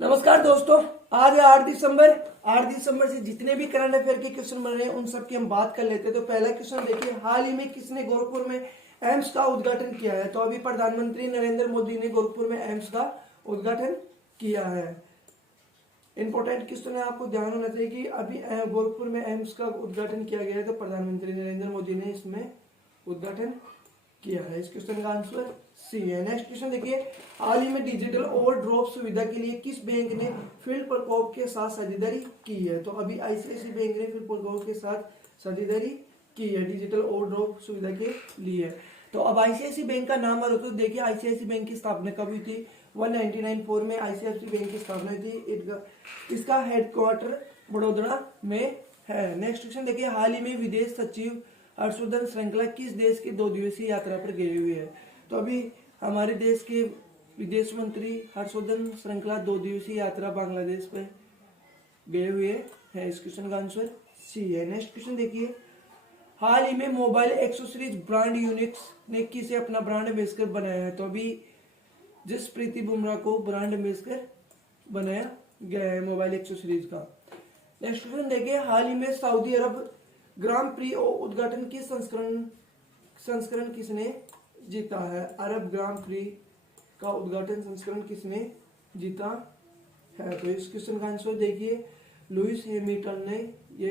नमस्कार दोस्तों, आज है 8 दिसंबर। 8 दिसंबर से जितने भी करंट अफेयर के क्वेश्चन बन रहे हैं उन सब की हम बात कर लेते हैं। तो पहला क्वेश्चन देखिए, हाल ही में किसने गोरखपुर में एम्स का उद्घाटन किया है? तो अभी प्रधानमंत्री नरेंद्र मोदी ने गोरखपुर में एम्स का उद्घाटन किया है। इंपॉर्टेंट क्वेश्चन है, आपको ध्यान होना चाहिए कि अभी गोरखपुर में एम्स का उद्घाटन किया गया है, तो प्रधानमंत्री नरेंद्र मोदी ने इसमें उद्घाटन किया है। इस क्वेश्चन का आंसर सी है। नेक्स्ट क्वेश्चन देखिए, हाल ही में डिजिटल ओवरड्राफ्ट सुविधा के लिए किस बैंक ने फील्ड प्रकोप के साथ साझेदारी की है? तो अभी आईसीआईसी बैंक ने फील्ड प्रकोप के साथ साझेदारी की है डिजिटल ओवरड्राफ्ट सुविधा के लिए। तो अब आईसीआईसी बैंक का नाम और तो देखिए, आईसीआईसी बैंक की स्थापना कब हुई थी? 1994 में आईसीआईसी बैंक की स्थापना हुई थी। इसका हेडक्वार्टर बड़ोदरा में है। नेक्स्ट क्वेश्चन देखिए, हाल ही में विदेश सचिव हर्षवर्धन श्रृंखला किस देश की 2 दिवसीय यात्रा पर गए हुए हैं? तो अभी हमारे देश के विदेश मंत्री हर्षवर्धन श्रृंखला 2 दिवसीय यात्रा बांग्लादेश पर गए हुए हैं। इस क्वेश्चन का आंसर सी है। नेक्स्ट क्वेश्चन देखिए, हाल ही में मोबाइल एक्सेसरीज ब्रांड यूनिक्स ने किसे अपना ब्रांड एम्बेसडर बनाया है? तो अभी जसप्रीति बुमराह को ब्रांड एम्बेसडर बनाया गया है मोबाइल एक्सेसरीज का। नेक्स्ट क्वेश्चन देखिए, हाल ही में सऊदी अरब ग्रां प्री उद्घाटन की संस्करण किसने जीता है? अरब ग्रां प्री का उद्घाटन संस्करण किसने जीता है? तो इस क्वेश्चन का आंसर देखिए, लुइस हैमिल्टन ने ये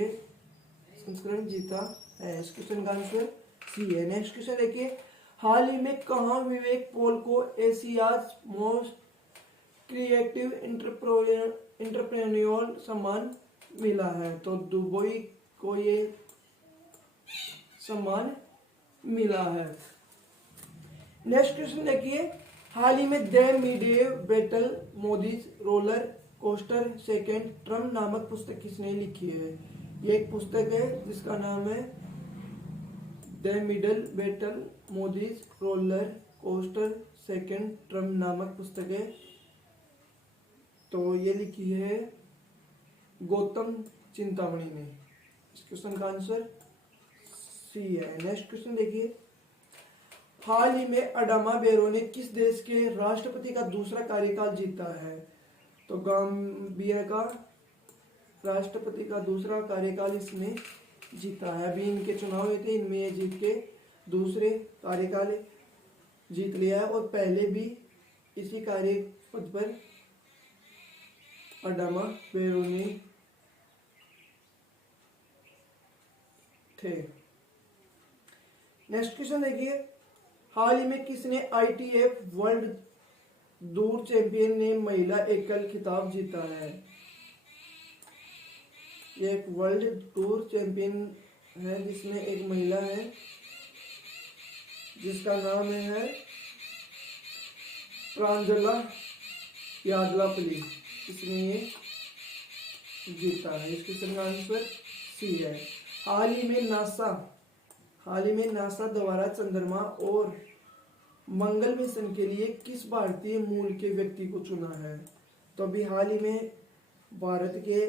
संस्करण जीता है। इस क्वेश्चन का आंसर सी है। नेक्स्ट क्वेश्चन देखिए, हाल ही में कहां विवेक पॉल को एशियाज मोस्ट क्रिएटिव एंटरप्रेन्योर सम्मान मिला है? तो दुबई को ये सम्मान मिला है। नेक्स्ट क्वेश्चन देखिए, हाल ही में the midway battle Modi's roller coaster second term नामक पुस्तक किसने लिखी है? ये एक पुस्तक है जिसका नाम है the middle battle Modi's roller coaster second term नामक पुस्तक है। तो ये लिखी है गौतम चिंतामणि ने। इस क्वेश्चन का आंसर सी है। नेक्स्ट क्वेश्चन देखिए, हाल ही में अडामा बेरो ने किस देश के राष्ट्रपति का दूसरा कार्यकाल जीता है? तो गाम्बिया का राष्ट्रपति का दूसरा कार्यकाल इसने जीता है। अभी इनके चुनाव हुए थे, इनमें ये जीत के दूसरे कार्यकाल जीत लिया है और पहले भी इसी कार्यपद पर अडामा बेरो ने थे। नेक्स्ट क्वेश्चन देखिए, हाल ही में किसने आईटीएफ वर्ल्ड दूर चैंपियन ने महिला एकल खिताब जीता है? ये एक वर्ल्ड टूर चैंपियन है जिसमें एक महिला है जिसका नाम है प्रांजला यादलापली। इसने ये जीता है। इस क्वेश्चन का आंसर सी है। हाल ही में नासा द्वारा चंद्रमा और मंगल मिशन के लिए किस भारतीय मूल के व्यक्ति को चुना है? तो अभी हाल ही में भारत के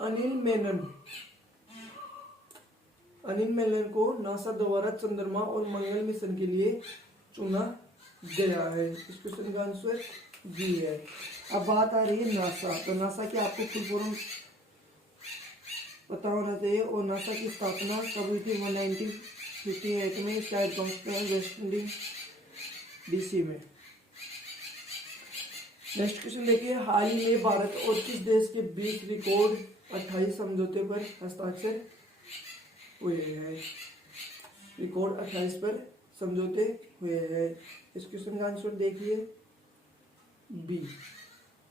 अनिल मेनन को नासा द्वारा चंद्रमा और मंगल मिशन के लिए चुना गया है। इस क्वेश्चन का आंसर जी है। अब बात आ रही है नासा। तो नासा की आपको फुल फॉर्म पता होना चाहिए और नासा की स्थापना कब हुई थी? 1958 में शायद वाशिंगटन डीसी में। नेक्स्ट क्वेश्चन देखिए, हाल ही में भारत और किस देश के बीच रिकॉर्ड 28 समझौते पर हस्ताक्षर हुए हैं? रिकॉर्ड 28 पर समझौते हुए हैं। इस क्वेश्चन का आंसर देखिए बी,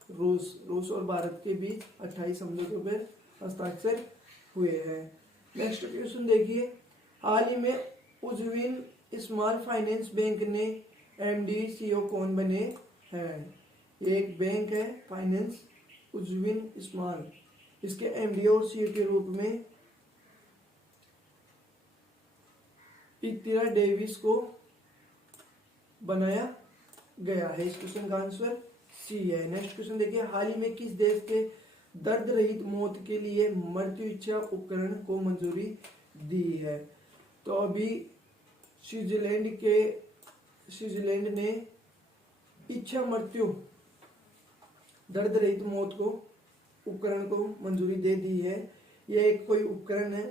रूस और भारत के बीच 28 समझौतों पर हस्ताक्षर हुए हैं। नेक्स्ट क्वेश्चन देखिए, हाल ही में उज्जविन स्मॉल फाइनेंस बैंक ने एमडी सीईओ कौन बने हैं? ये एक बैंक है फाइनेंस उज्जविन स्मॉल, इसके एमडी और सीईओ के रूप में इक्तिरा डेविस को बनाया गया है। इस क्वेश्चन का आंसर सी है। नेक्स्ट क्वेश्चन देखिए, हाल ही में किस देश के दर्द रहित मौत के लिए मृत्यु इच्छा उपकरण को मंजूरी दी है? तो अभी स्विट्जरलैंड के स्विट्जरलैंड ने इच्छा मृत्यु दर्द रहित मौत को उपकरण को मंजूरी दे दी है। यह एक कोई उपकरण है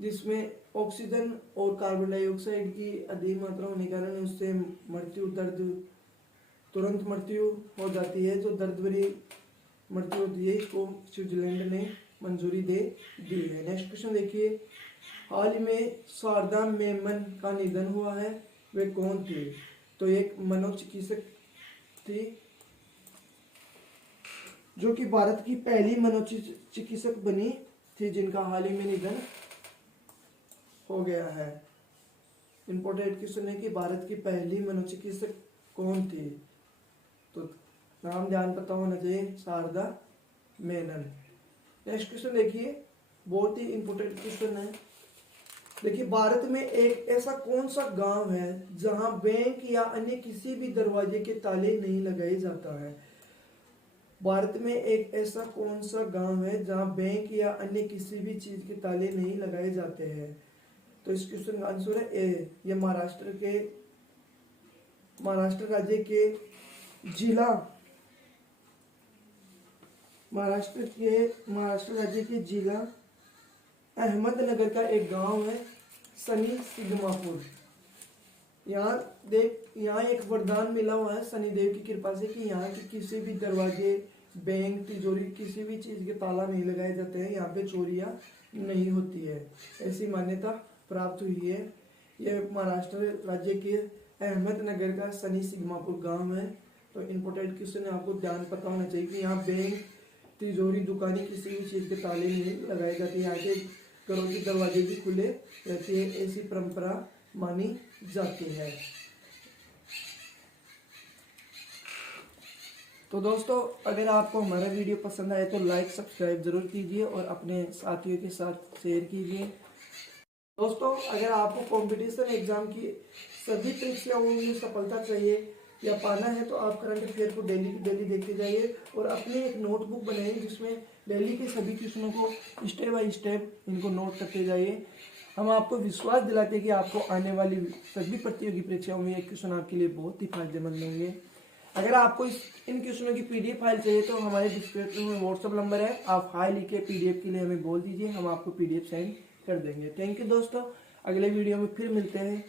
जिसमें ऑक्सीजन और कार्बन डाइऑक्साइड की अधिक मात्रा होने के कारण उससे मृत्यु दर्द तुरंत मृत्यु हो जाती है, जो दर्द भरी मृत्यु होती है, इसको स्विट्जरलैंड ने मंजूरी दे दी है। नेक्स्ट क्वेश्चन देखिए, हाल ही में शारदा मेमन का निधन हुआ है, वे कौन थे? तो एक मनोचिकित्सक थी जो कि भारत की पहली मनोचिकित्सक बनी थी, जिनका हाल ही में निधन हो गया है। इंपॉर्टेंट क्वेश्चन है कि भारत की पहली मनोचिकित्सक कौन थी? तो नाम ध्यान पता होना चाहिए, शारदा मेनन। नेक्स्ट क्वेश्चन देखिए, बहुत ही इंपॉर्टेंट क्वेश्चन है। देखिए, भारत में एक ऐसा कौन सा गांव है जहां बैंक या अन्य किसी भी दरवाजे के ताले नहीं लगाए जाता है? भारत में एक ऐसा कौन सा गांव है जहां बैंक या अन्य किसी भी चीज के ताले नहीं लगाए जाते हैं? तो इस क्वेश्चन का आंसर है ए। ये महाराष्ट्र राज्य के जिला महाराष्ट्र राज्य के जिला अहमदनगर का एक गांव है शनि सिग्मापुर। यहाँ एक वरदान मिला हुआ है शनिदेव की कृपा से कि यहाँ के किसी भी दरवाजे, बैंक, तिजोरी, किसी भी चीज के ताला नहीं लगाए जाते हैं, यहाँ पे चोरियां नहीं होती है, ऐसी मान्यता प्राप्त हुई है। यह महाराष्ट्र राज्य के अहमदनगर का शनि सिग्मापुर गांव है। तो इम्पोर्टेंट क्वेश्चन है, आपको ध्यान पता होना चाहिए कि यहाँ बैंक, तिजोरी, दुकानें, किसी भी चीज के ताले नहीं लगाए जाते, यहाँ के घरों के दरवाजे भी खुले रहते हैं, ऐसी परंपरा मानी जाती है। तो दोस्तों, अगर आपको हमारा वीडियो पसंद आए तो लाइक सब्सक्राइब जरूर कीजिए और अपने साथियों के साथ शेयर कीजिए। दोस्तों, अगर आपको कंपटीशन एग्जाम की सभी परीक्षाओं में सफलता चाहिए या पाना है तो आप करंट अफेयर को डेली देखते जाइए और अपनी एक नोटबुक बनाइए जिसमें डेली के सभी क्वेश्चनों को स्टेप बाय स्टेप इनको नोट करते जाइए। हम आपको विश्वास दिलाते हैं कि आपको आने वाली सभी प्रतियोगी परीक्षाओं में ये क्वेश्चन आपके लिए बहुत ही फायदेमंद होंगे। अगर आपको इन क्वेश्चनों की पीडीएफ फाइल चाहिए तो हमारे डिस्क्रिप्शन में व्हाट्सएप नंबर है, आप हाई लिख के पीडीएफ के लिए हमें बोल दीजिए, हम आपको पीडीएफ सेंड कर देंगे। थैंक यू दोस्तों, अगले वीडियो में फिर मिलते हैं।